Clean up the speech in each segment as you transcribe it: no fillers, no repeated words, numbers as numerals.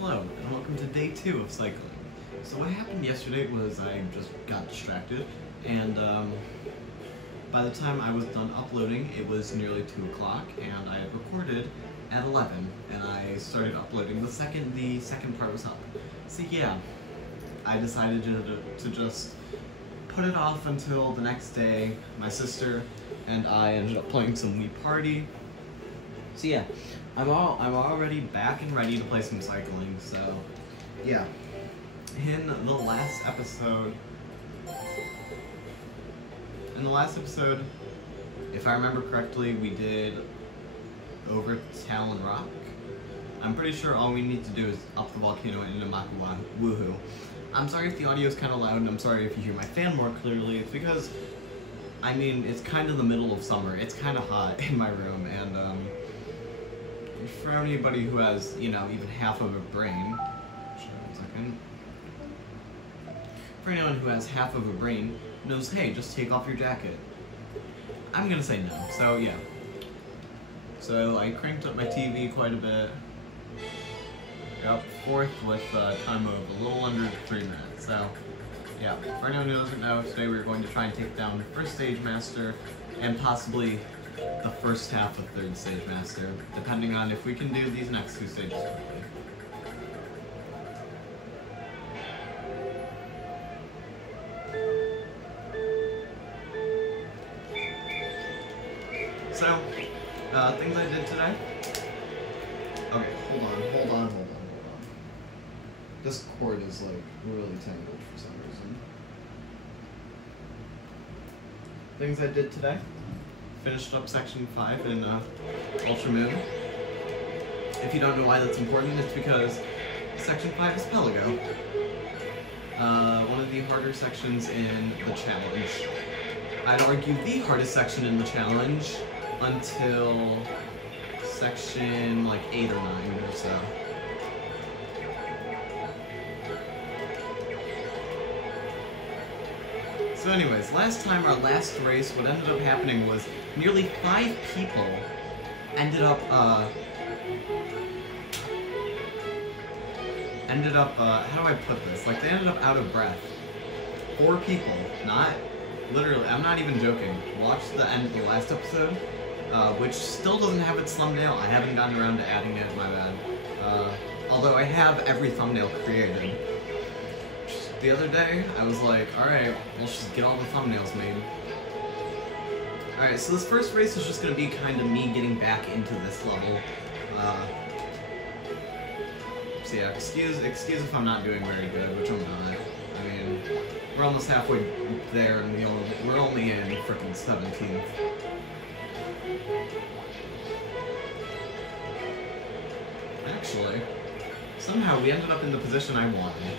Hello, and welcome to day 2 of cycling. So what happened yesterday was I just got distracted, and by the time I was done uploading, it was nearly 2 o'clock, and I had recorded at 11, and I started uploading the second part was up. So yeah, I decided to just put it off until the next day. My sister and I ended up playing some Wii Party. So yeah, I'm already back and ready to play some cycling, so yeah. In the last episode, if I remember correctly, we did over Talon Rock. I'm pretty sure all we need to do is up the volcano into Makuwa. Woohoo. I'm sorry if the audio is kind of loud, and I'm sorry if you hear my fan more clearly. It's because, I mean, it's kind of the middle of summer. It's kind of hot in my room, and for anybody who has, you know, even half of a brain, for anyone who has half of a brain, knows, hey, just take off your jacket. I'm gonna say no, so yeah. So I cranked up my TV quite a bit. Got fourth with a time of a little under 3 minutes, so yeah. For anyone who doesn't know, today we're going to try and take down first stage master and possibly the first half of third stage master, depending on if we can do these next 2 stages quickly. So, things I did today. Okay, hold on. This cord is like really tangled for some reason. Things I did today. Finished up section 5 in Ultra Moon. If you don't know why that's important, it's because section 5 is Pelago. One of the harder sections in the challenge. I'd argue the hardest section in the challenge until section like 8 or 9 or so. So anyways, last time, our last race, what ended up happening was nearly 5 people ended up, how do I put this? Like, they ended up out of breath. 4 people, not, literally, I'm not even joking. Watch the end of the last episode, which still doesn't have its thumbnail. I haven't gotten around to adding it, my bad. Although I have every thumbnail created. The other day, I was like, alright, let's just get all the thumbnails made. Alright, so this first race is just going to be kind of me getting back into this level. So yeah, excuse if I'm not doing very good, which I'm not. I mean, we're almost halfway there, and we're only in frickin' 17th. Actually, somehow we ended up in the position I wanted.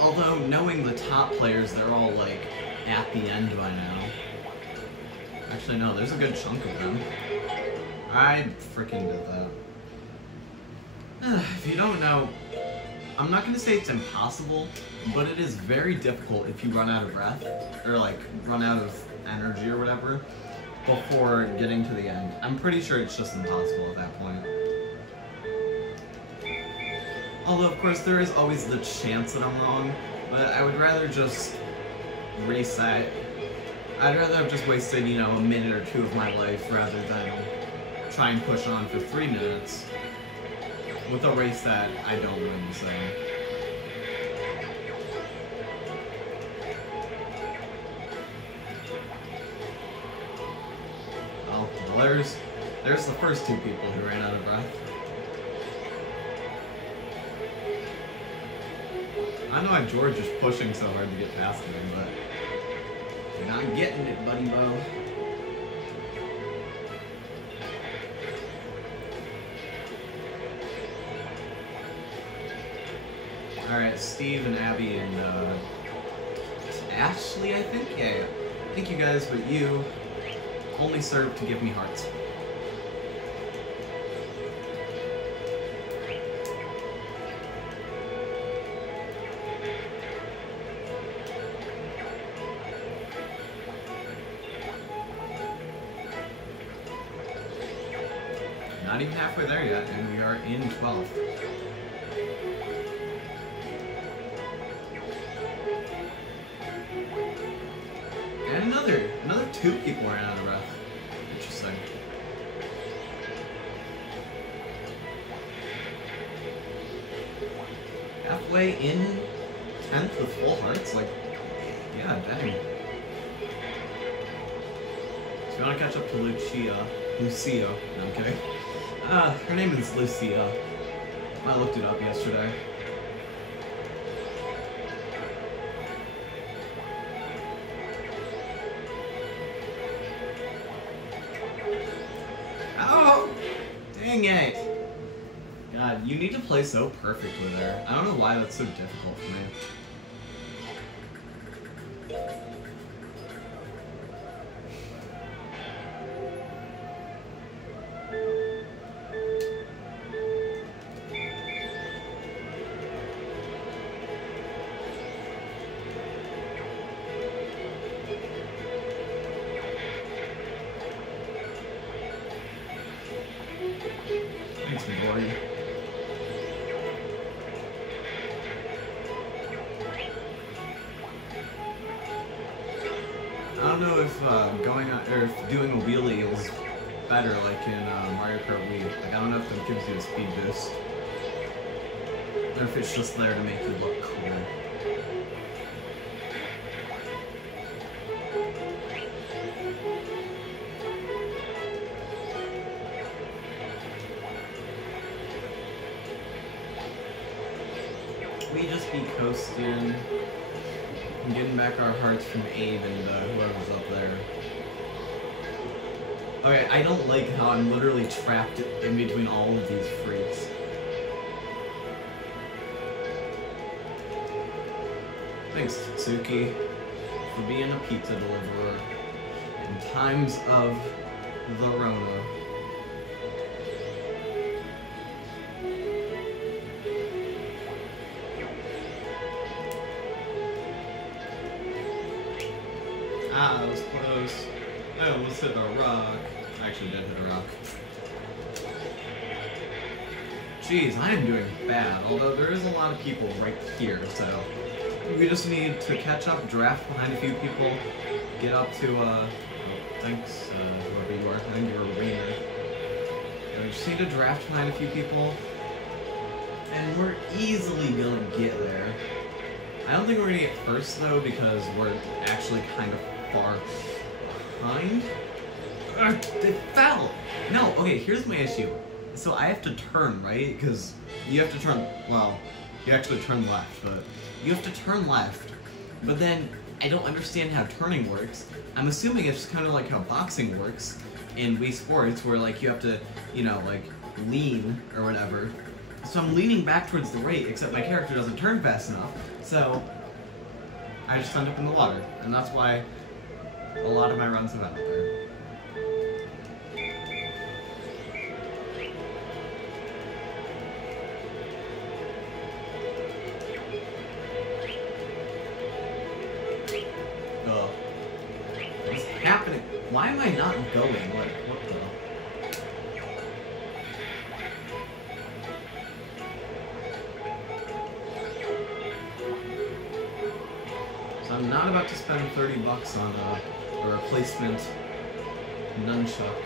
Although, knowing the top players, they're all, like, at the end by now. Actually, no, there's a good chunk of them. I frickin' did that. If you don't know, I'm not gonna say it's impossible, but it is very difficult if you run out of breath, or, like, run out of energy or whatever, before getting to the end. I'm pretty sure it's just impossible at that point. Although, of course, there is always the chance that I'm wrong, but I would rather just reset. I'd rather have just wasted, you know, a minute or 2 of my life rather than try and push on for 3 minutes with a race that I don't win, so. Oh, well, there's the first 2 people who ran out of breath. I know why George is pushing so hard to get past me, but you're not getting it, buddy Bo. Alright, Steve and Abby and Ashley, I think? Yeah. Thank you guys, but you only serve to give me hearts. Not even halfway there yet, and we are in 12th. And another 2 people ran out of breath. Interesting. Halfway in 10th with full hearts, like, yeah, dang. So you want to catch up to Lucia. No, I'm kidding. Her name is Lucia. I looked it up yesterday. Oh! Dang it! God, you need to play so perfectly there. I don't know why that's so difficult for me. Thanks, Midori. I don't know if going on, or if doing a wheelie is better, like in Mario Kart Wii. Like, I don't know if it gives you a speed boost, or if it's just there to make you look cool. We just be coasting and getting back our hearts from Abe and whoever's up there. Okay, I don't like how I'm literally trapped in between all of these freaks. Thanks, Tsuki, for being a pizza deliverer in times of the Rona. Ah, that was close. I almost hit a rock. I actually did hit a rock. Jeez, I am doing bad, although there is a lot of people right here, so we just need to catch up, draft behind a few people, get up to, oh, thanks, whoever you are. I think you're a Rainer. Yeah, we just need to draft behind a few people, and we're easily gonna get there. I don't think we're gonna get first, though, because we're actually kind of far behind. They fell! No, okay, here's my issue. So I have to turn, right? Because you have to turn, well, you actually turn left, but you have to turn left. But then, I don't understand how turning works. I'm assuming it's kind of like how boxing works in Wii Sports, where like you have to, you know, like lean or whatever. So I'm leaning back towards the right, except my character doesn't turn fast enough. So I just end up in the water, and that's why a lot of my runs have ended there. Ugh. What's happening? Why am I not going? Like, what the? So I'm not about to spend 30 bucks on a replacement nunchuck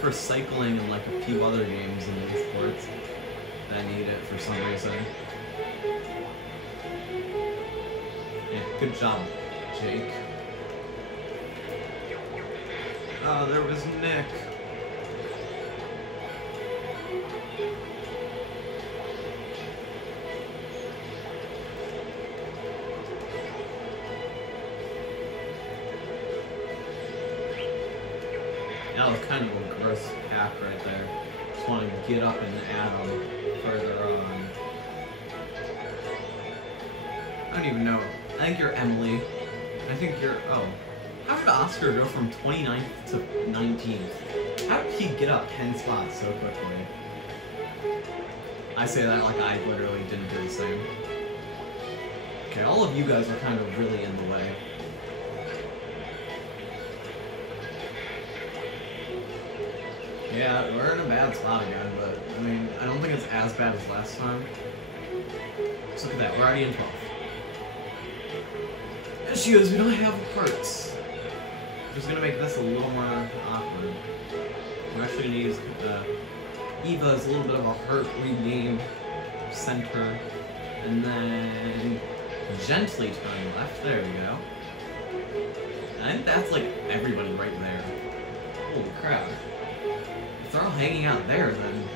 for cycling and like a few other games in Wii Sports that need it for some reason. Yeah, good job, Jake. Oh, there was Nick. That was kind of a gross hack right there. Just want to get up and add them further on. I don't even know. I think you're Emily. I think you're... Oh. How did Oscar go from 29th to 19th? How did he get up 10 spots so quickly? I say that like I literally didn't do the same. Okay, all of you guys are kind of really in the way. Yeah, we're in a bad spot again, but I mean, I don't think it's as bad as last time. Just look at that, we're already in 12th. There she is, we don't have hearts. Just gonna make this a little more awkward. We're actually gonna use Eva as a little bit of a heart regain center, and then gently turn left. There we go. I think that's like everybody right there. Holy crap. If they're all hanging out there, then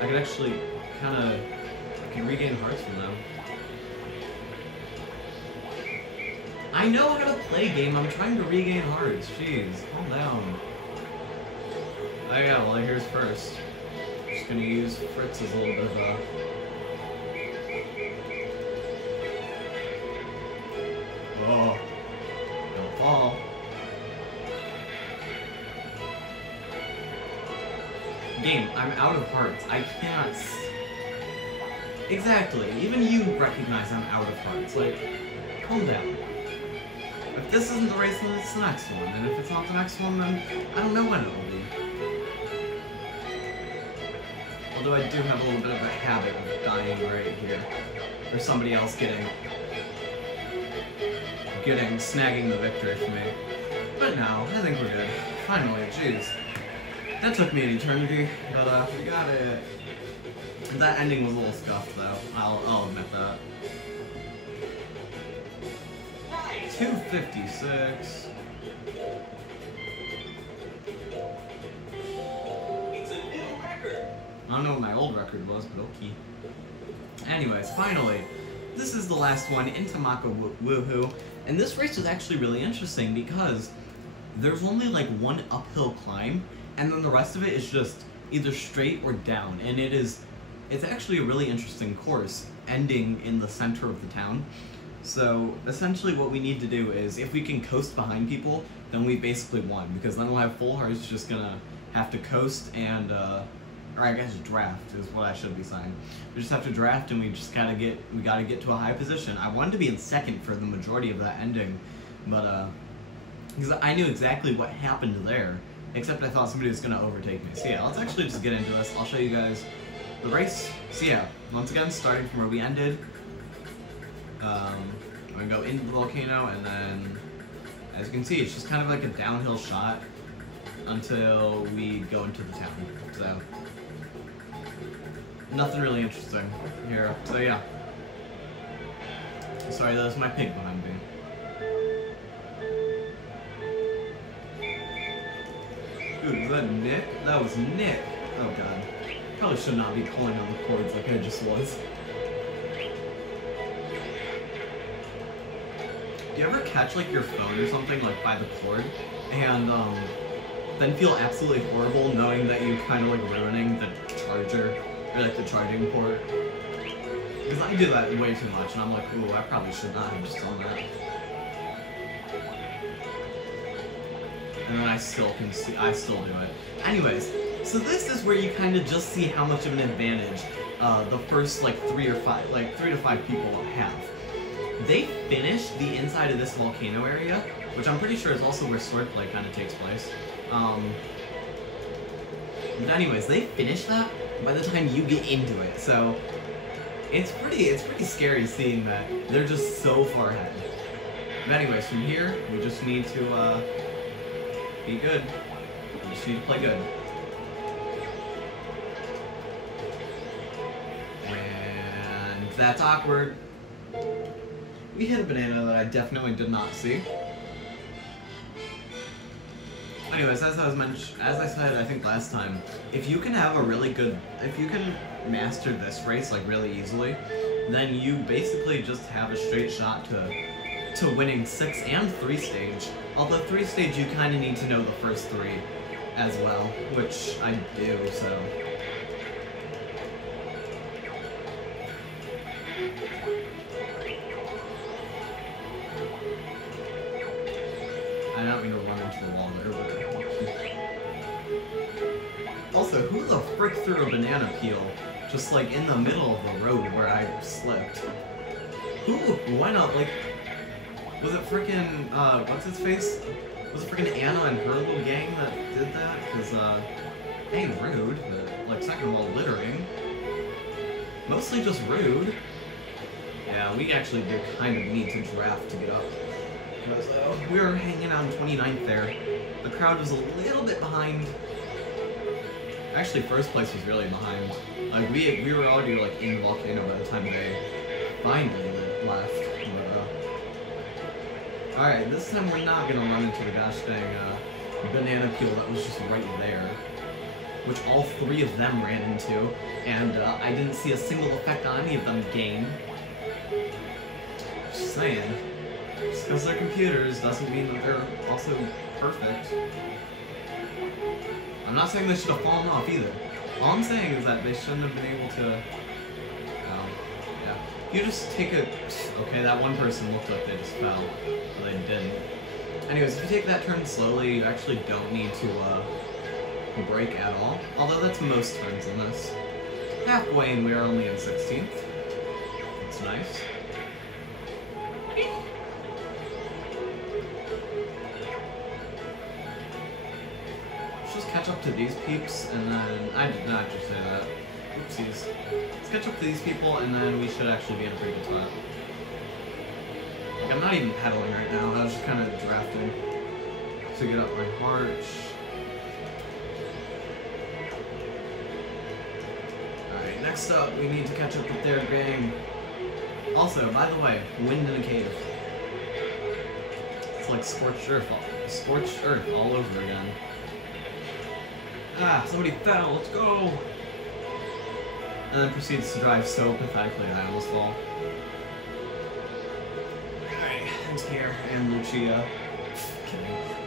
I could actually kind of regain hearts from them. I know how to play a game, I'm trying to regain hearts. Jeez, calm down. Oh yeah, well here's first. Just gonna use Fritz as a little bit of a... Whoa. Don't fall. Game, I'm out of hearts. I can't... Exactly. Even you recognize I'm out of hearts. Like, calm down. If this isn't the race, then it's the next one. And if it's not the next one, then I don't know when it will be. Although I do have a little bit of a habit of dying right here. Or somebody else snagging the victory for me. But no, I think we're good. Finally, jeez. That took me an eternity, but we got it. That ending was a little scuffed though, I'll admit that. 256. It's a new record. I don't know what my old record was, but okay. Anyways, finally, this is the last one in Tamaka Woohoo, and this race is actually really interesting because there's only like one uphill climb, and then the rest of it is just either straight or down, and it's actually a really interesting course, ending in the center of the town. So essentially what we need to do is, if we can coast behind people, then we basically won, because then we'll have full hearts just gonna have to coast and, or I guess draft is what I should be saying. We just have to draft, and we gotta get to a high position. I wanted to be in second for the majority of that ending, but because I knew exactly what happened there, except I thought somebody was gonna overtake me. So yeah, let's actually just get into this. I'll show you guys the race. So yeah, once again, starting from where we ended. I'm gonna go into the volcano, and then, as you can see, it's just kind of like a downhill shot until we go into the town. So, nothing really interesting here. So yeah. Sorry, that was my pig behind me. Dude, was that Nick? That was Nick! Oh god. Probably should not be pulling on the cords like I just was. Do you ever catch like your phone or something like by the cord and then feel absolutely horrible knowing that you kind of like ruining the charger or like the charging port? Because I do that way too much, and I'm like, ooh, I probably should not have just done that. And then I still do it. Anyways, so this is where you kind of just see how much of an advantage the first like 3 to 5 people have. They finish the inside of this volcano area, which I'm pretty sure is also where swordplay kind of takes place. But anyways, they finish that by the time you get into it, so it's pretty scary seeing that they're just so far ahead. But anyways, from here, we just need to be good. We just need to play good. And that's awkward. We hit a banana that I definitely did not see. Anyways, as I said, I think last time, if you can master this race like really easily, then you basically just have a straight shot to winning 6 and 3 stage. Although 3 stage, you kind of need to know the first 3 as well, which I do, so. I don't mean to run into the wall there, but... Also, who the frick threw a banana peel just like in the middle of the road where I slipped? Who went up, like... Was it frickin', what's his face? Was it frickin' Anna and her little gang that did that? Because, A, rude, but, like, second of all, littering. Mostly just rude. Yeah, we actually did kind of need to draft to get up. Because we were hanging out on 29th there. The crowd was a little bit behind. Actually, first place was really behind. Like, we were already, like, in the volcano by the time they finally left. But, alright, this time we're not gonna run into the gosh dang, banana peel that was just right there. Which all three of them ran into, and I didn't see a single effect on any of them gain. Just saying. Just because they're computers doesn't mean that they're also perfect. I'm not saying they should have fallen off either. All I'm saying is that they shouldn't have been able to... yeah. You just take a... Okay, that one person looked like they just fell, but they didn't. Anyways, if you take that turn slowly, you actually don't need to, brake at all. Although that's most turns in this. Halfway and we are only in 16th. That's nice. Let's just catch up to these peeps and then... I did not just say that. Oopsies. Let's catch up to these people and then we should actually be in a pretty good spot. Like, I'm not even pedaling right now, I was just kind of drafting to get up my march. Next up, we need to catch up with their gang. Also, by the way, wind in a cave. It's like scorched earth all over again. Ah, somebody fell, let's go! And then proceeds to drive so pathetically that I almost fall. Alright, thanks Kier and Lucia.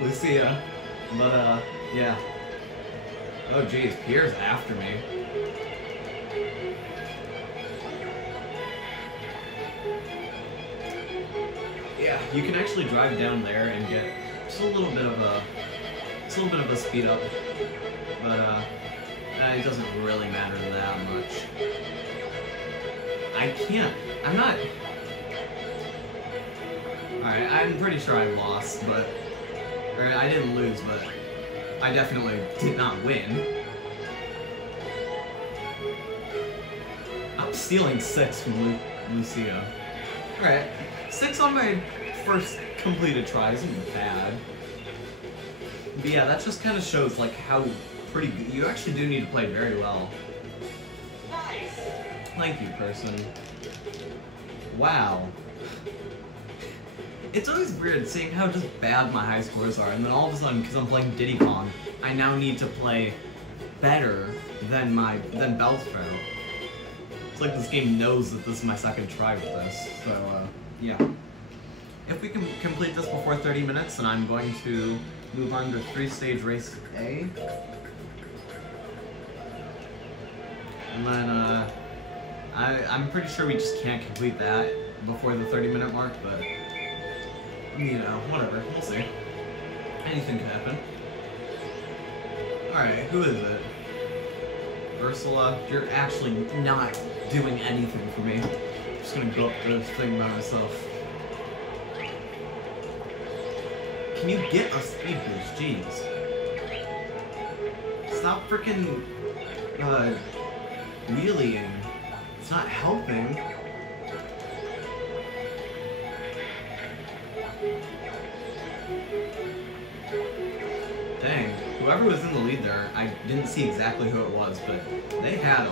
Lucia. But, yeah. Oh geez, Pierre's after me. Yeah, you can actually drive down there and get just a little bit of a speed up, but it doesn't really matter that much. I'm not. Alright, I'm pretty sure I lost, or I didn't lose, but I definitely did not win. I'm stealing 6 from Lucia. Alright. 6 on my first completed try isn't bad. But yeah, that just kind of shows like how pretty good you actually do need to play very well. Nice. Thank you, person. Wow. It's always weird seeing how just bad my high scores are, and then all of a sudden, because I'm playing Diddy Kong, I now need to play better than Bellsprout. It's like this game knows that this is my second try with this, so yeah. If we can complete this before 30 minutes, then I'm going to move on to 3-stage race A. And then, I'm pretty sure we just can't complete that before the 30-minute mark, but, you know, whatever, we'll see. Anything could happen. Alright, who is it? Ursula, you're actually not doing anything for me. I'm just gonna go up this thing by myself. Can you get a speed boost? Jeez. Stop freaking wheeling. It's not helping. Dang. Whoever was in the lead there, I didn't see exactly who it was, but they had a